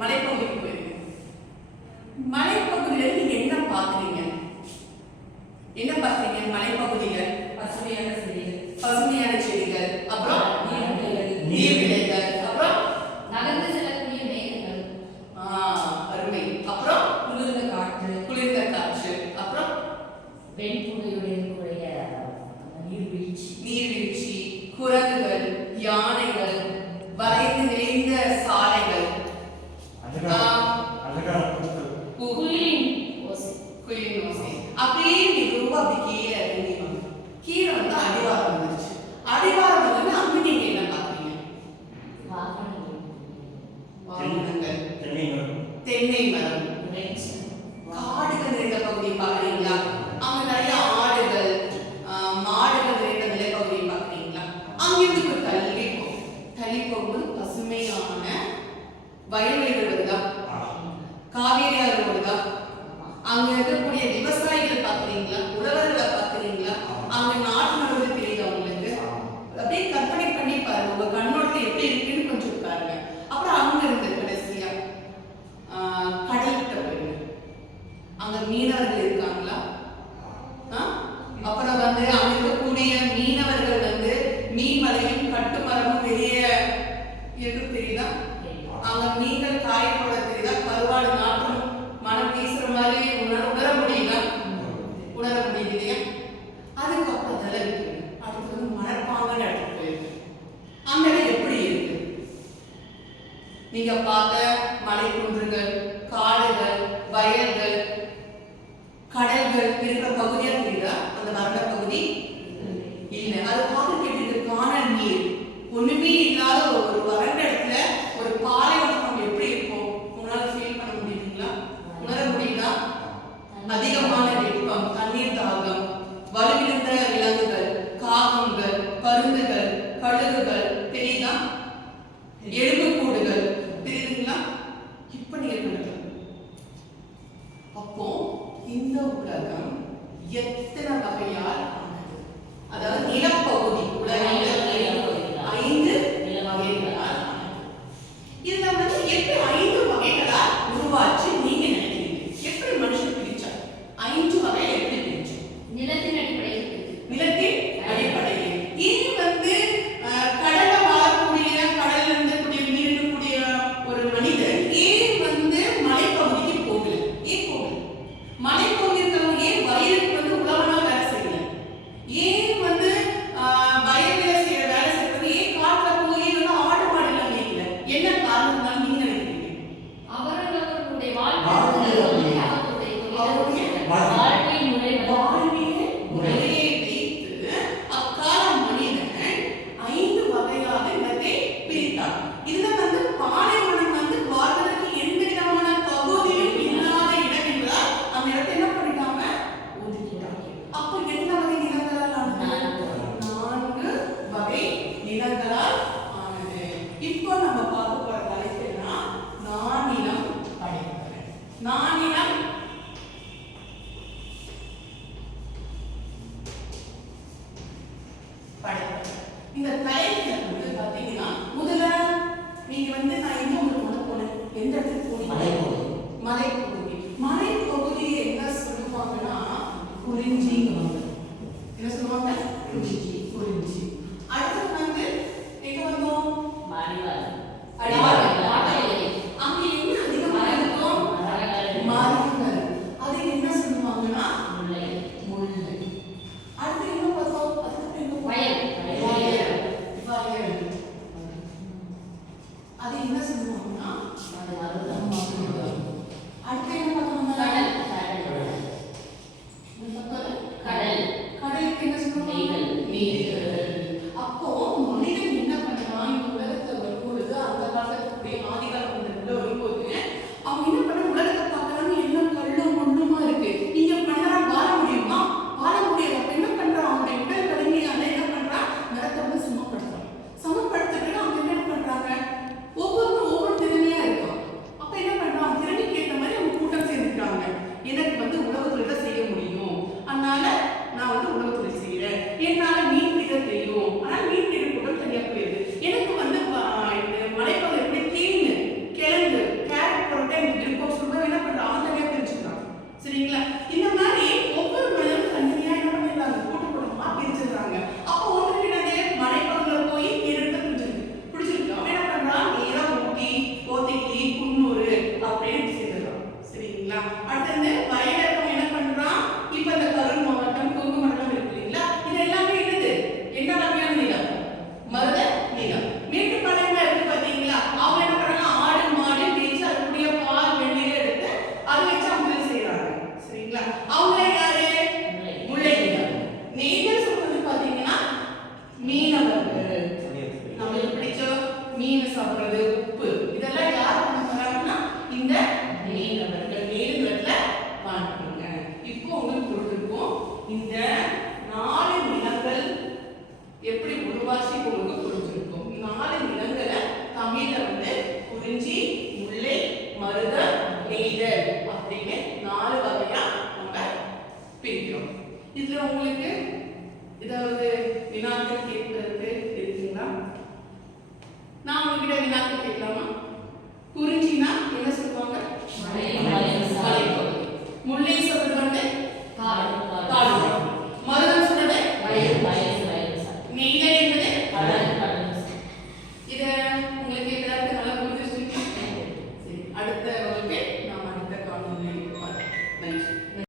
மலைப்பகுதிக்கு போயிருங்க. மலைப்பகுதியில நீங்க என்ன பாக்குறீங்க? என்ன பாக்குறீங்க? மலைப்பகுதியில பசுமையான செடிகள், பசுமையான செடிகள், அப்புறம் நீர்நிலைகள், அப்புறம் நகர்ந்து செல்லக்கூடிய மேகங்கள், அருமை. அப்புறம் குளிர்ந்த காற்று, அப்புறம் வெண்புகையுடைய நீர்வீழ்ச்சி, குரங்குகள், யானைகள், வளைந்து நெளிந்த சாலைகள், குயிலின் ஓசை. அப்படியே மெதுவா அப்படி கீழே வந்து அடிவாரம் வந்துருச்சு. அடிவாரம் வந்து அங்க நீங்க என்ன பாக்குறீங்க? வாகனங்கள், தென்னை மரம், காடுகள் நிறைந்த பகுதியை பாக்குறீங்களா? அங்க நிறைய ஆடுகள், மாடுகள் நிறைந்த நிலைப்பகுதியை பாக்குறீங்களா? அங்கிருந்து ஒரு தள்ளி போகும்போது பசுமையான வயல்வெளிகள் வருதா? காவேரி ஆறு வருதா? அங்க இருக்கக்கூடிய விவசாயிகள் பாக்குறீங்களா? உழவர்களை பாக்குறீங்களா? அங்க நாட்டு நடுவில் தெரியுது அவங்களுக்கு. அப்படியே கற்பனை பண்ணி பாருங்க, உங்க கண்ணோட்டத்தை எப்படி இருக்குன்னு கொஞ்சம் பாருங்க. அப்புறம் அங்க இருந்து கடைசியா கடல்கிட்ட போயிருங்க. அங்க மீனவர்கள் இருக்காங்களா? அப்புறம் வந்து அங்க இருக்கக்கூடிய மீனவர்கள் வந்து மீன் வலையும் கட்டுமரமும் வெளியே எது தெரியுதா? அங்க மீன்கள் காய போட தெரியுதா? கருவாடு நாட்டம் மனம் வீசுற மாதிரி உணர முடியுதா? உணர முடியுது இல்லையா? அதுக்கப்புறம் அதெல்லாம் இருக்கு. அடுத்து வந்து மரப்பாங்கன்னு இடத்துக்கு போயிருக்கு. அந்த இடம் எப்படி இருக்கு? நீங்க பார்த்த மலை குன்றுகள், காடுகள், வயல்கள், கடல்கள் இருக்கிற பகுதியா தெரியுதா? அந்த வறண்ட பகுதி இல்ல. அது பார்த்துட்டு காணல் நீர் ஒண்ணுமே இல்லாத ஒரு வறண்ட இடத்துல ஒரு பாலைவனம் நம்ம எப்படி இருக்கும்? உங்களால ஃபீல் பண்ண முடியுதுங்களா? உணர முடியுதா? அதிகமான வெப்பம், தண்ணீர் தாகம், வலுவிழந்த விலங்குகள், காகங்கள், பருந்துகள், கழுகுகள் தெரியுதா? எலும்புக்கூடுகள் தெரியுதுங்களா? இப்ப நீங்க கண்டுக்கலாம். அப்போ இந்த உலகம் எத்தனை வகையால் ஆனது? அதாவது நிலப்பகுதி உலகில் 5 வகைகளால் ஆனது. இதுல வந்து எப்படி 5 வகைகளால் உருவாச்சு நீங்க நினைக்கிறீங்க? எப்படி மனுஷன் பிரிச்சார்? 5 வகையை எப்படி பிரிச்சார்? நிலத்தின் அடிப்படையில். ஏன் வந்து கடல்ல வாழக்கூடிய, கடல்ல இருக்கக்கூடிய மீன் இருக்கக்கூடிய ஒரு மனிதன் ஏன் வந்து மலைப்பகுதிக்கு போகல? ஏன் போகல? மலைப்பகுதி இருக்கிறவங்க ஏன் வயலுக்கு வந்து உழவனா வேலை செய்யல? ஏன் வந்து வயல்ல செய்யற வேலை செய்யறது ஏன் காட்டுல போய் வந்து ஆடு மாடு எல்லாம் மேய்க்கல? என்ன காரணம் தான் நீங்க நினைக்கிறீங்க? அவர்களுடைய வாழ்க்கை முறையை வைத்து அக்கால மனிதன் 5 வகையாக இனத்தை பிரித்தார். இதுல வந்து பாலைவனம் வந்து வாழ்வதற்கு எந்த விதமான பகுதியும் இல்லாத இடம் என்றால் அந்த இடத்தை என்ன பண்ணிட்டாங்க? ஒதுக்கிட்டாங்க. அப்போ எத்தனை வகை நிலங்களால் ஆனது? 4 வகை நிலங்களால் ஆனது. இப்போ நம்ம பார்க்க போற தலைப்பு என்ன? நானிலம் படைத்தவன்.